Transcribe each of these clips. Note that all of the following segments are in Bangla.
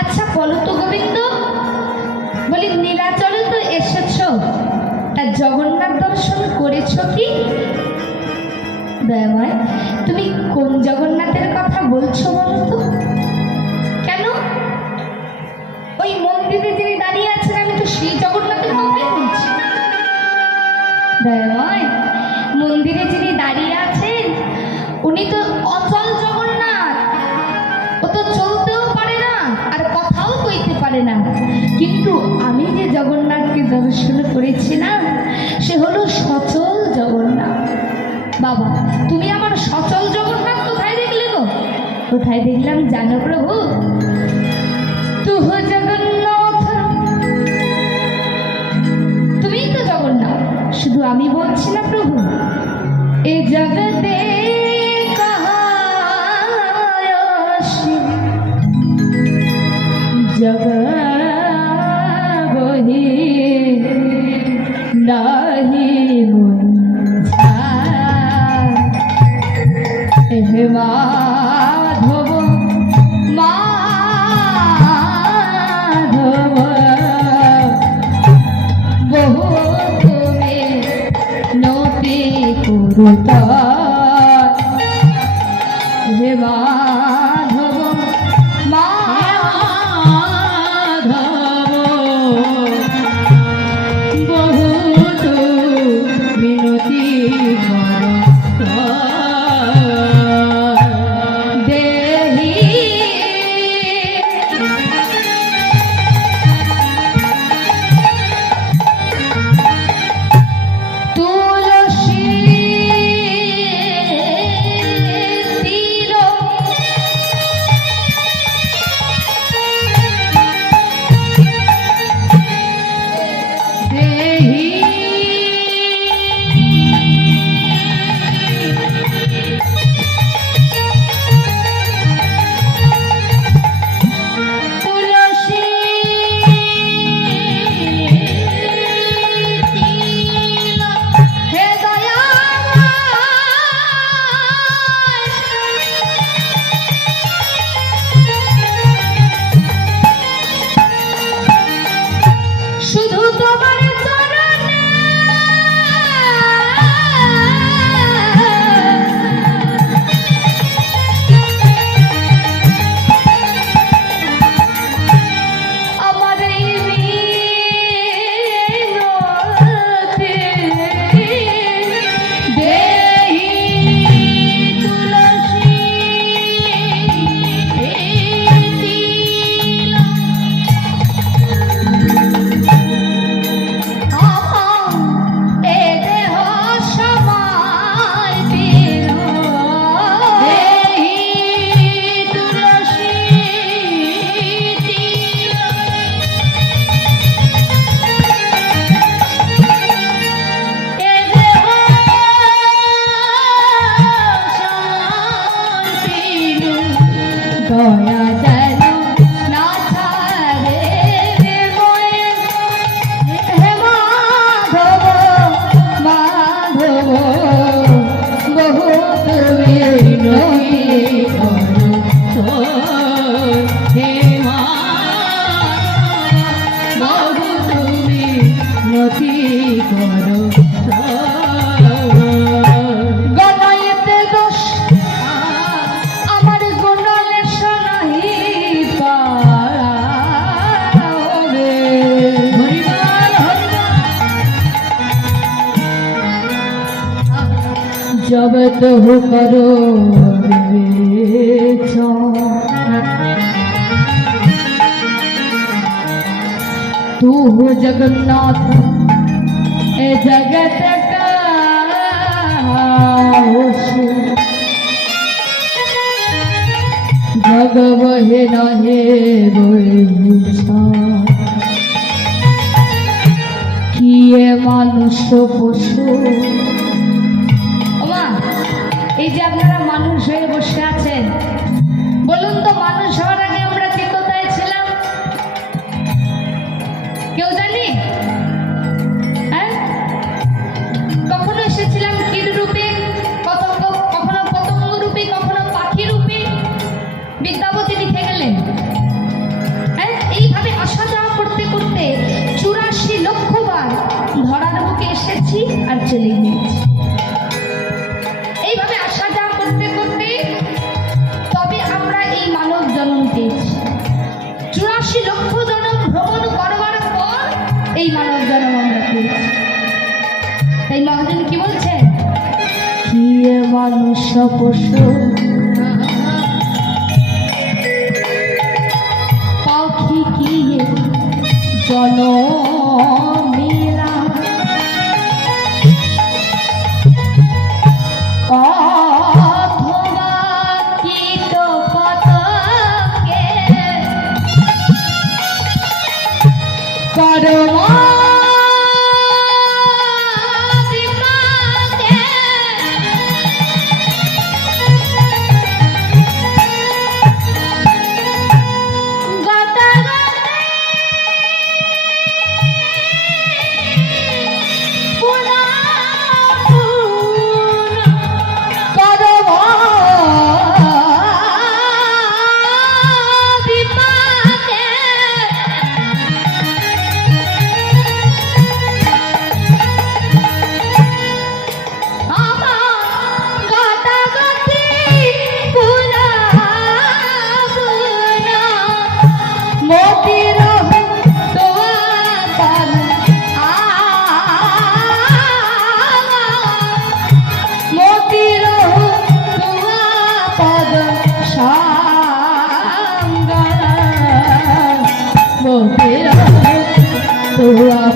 আচ্ছা বলো তো গোবিন্দ, বলি নীলাচলে তো এসেছো, তা জগন্নাথ দর্শন করেছো কি? দয়াময়, তুমি কোন জগন্নাথের কথা বলছো বলো তো? কেন? ওই মন্দিরে যিনি দাঁড়িয়ে আছেন, আমি তো সেই জগন্নাথের কথাই বলছি। দয়াময়, মন্দিরে যিনি দাঁড়িয়ে আছেন উনি তো অচল জগন্নাথ, ও তো চলতেও পারে না আর কথাও কইতে পারে না। কিন্তু আমি যে জগন্নাথকে দর্শন করেছি না, সে হলো সচল জগন্নাথ। বাবা, তুমি আমার সচল জগন্নাথ কোথায় দেখলে গো? কোথায় দেখলাম জানো প্রভু? তুহ জগন্নাথ, তুমিই তো জগন্নাথ। শুধু আমি বলছি না প্রভু, এ জগতে জগবহি নাহি মুঞ্ছা হে মাধব মাধব বহু তুমি নতি কুরুত হে মাধব মাধব বহুত মিনতি দেহি তুলসী তিল দেহি তুলসী তিল হে দয়াময়, শুধু তোমার চরণে আমার এই মিনতি দেহি তুলসী তিল এ দেহ সমর্পিত দেহি তুলসী তিল এ দেহ সমর্পিত দয়া যেন না ছাড়ে রে ময়ে হে মাধব মাধব বহুত বিনয়ী করো হে মাধব বহুত বিনতি করো গণয়েতে দোষ আমার গুণলেশ নাহি পাবে। হরিবল হরিবল जब तो करो विवेचन तू हो जगन्नाथ ए जगत का होशु जग बहे नहे बोझा किए मानुष पशु। এই যে আপনারা মানুষ হয়ে বসে আছেন, বলুন তো মানুষ হওয়ার আগে আমরা কে কোথায় ছিলাম? কেউ জানি? হ্যাঁ, কখনো এসেছিলাম কীট রূপে, কখনো পতঙ্গ রূপে, কখনো পাখি রূপে। বিদ্যাপতি লিখে গেলেন, জন্ম পেয়েছি। 84 লক্ষ জন্ম ভ্রমণ করবার পর এই মানব জন্ম আমরা পেয়েছি। তাই মহাজন কি বলছে, কি মানুষ পশু পাখি কি জনমেরা অথবা কীট পতঙ্গে কর্ম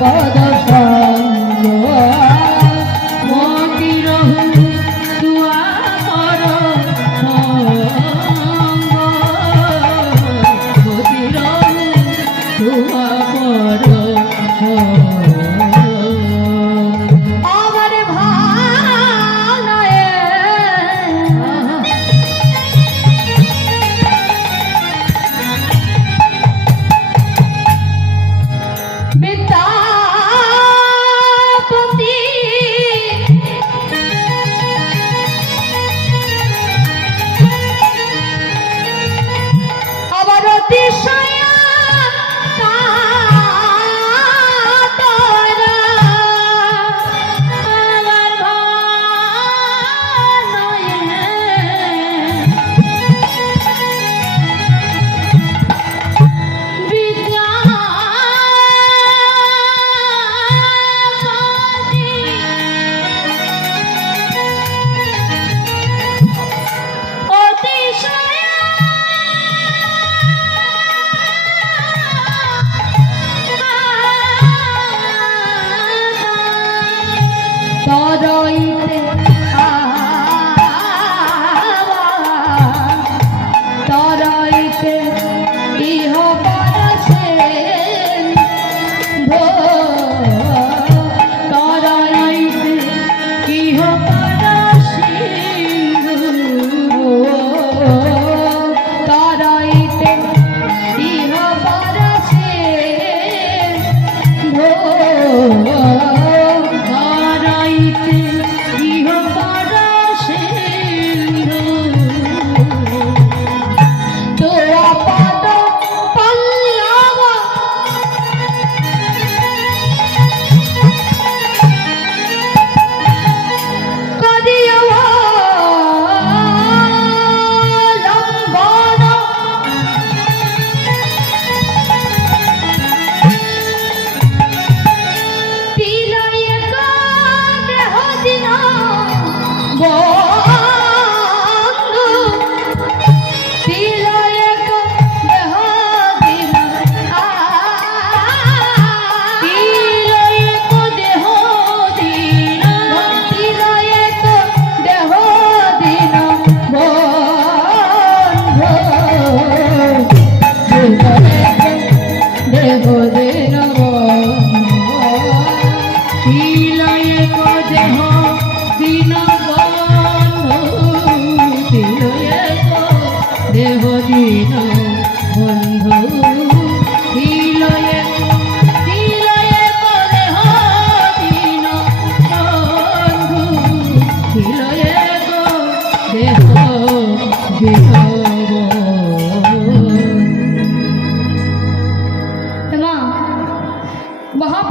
পদ সঙ্গ মতির তুয়া পর মতির তুয়া পর আমার ভালয়ে বিদ্যাপতি আবার অতিশয় কাতরা আমার ভালয়ে তরইতে তরইতে ইহ পরছে তরইতে ইহ পরছে তরইতে ইহ পরছে দেহ দিন বন্ধু দিলয়ে দিলয়ে দেহ দিন বন্ধু দিলয়ে দেহ দেহ মহাপ্রভু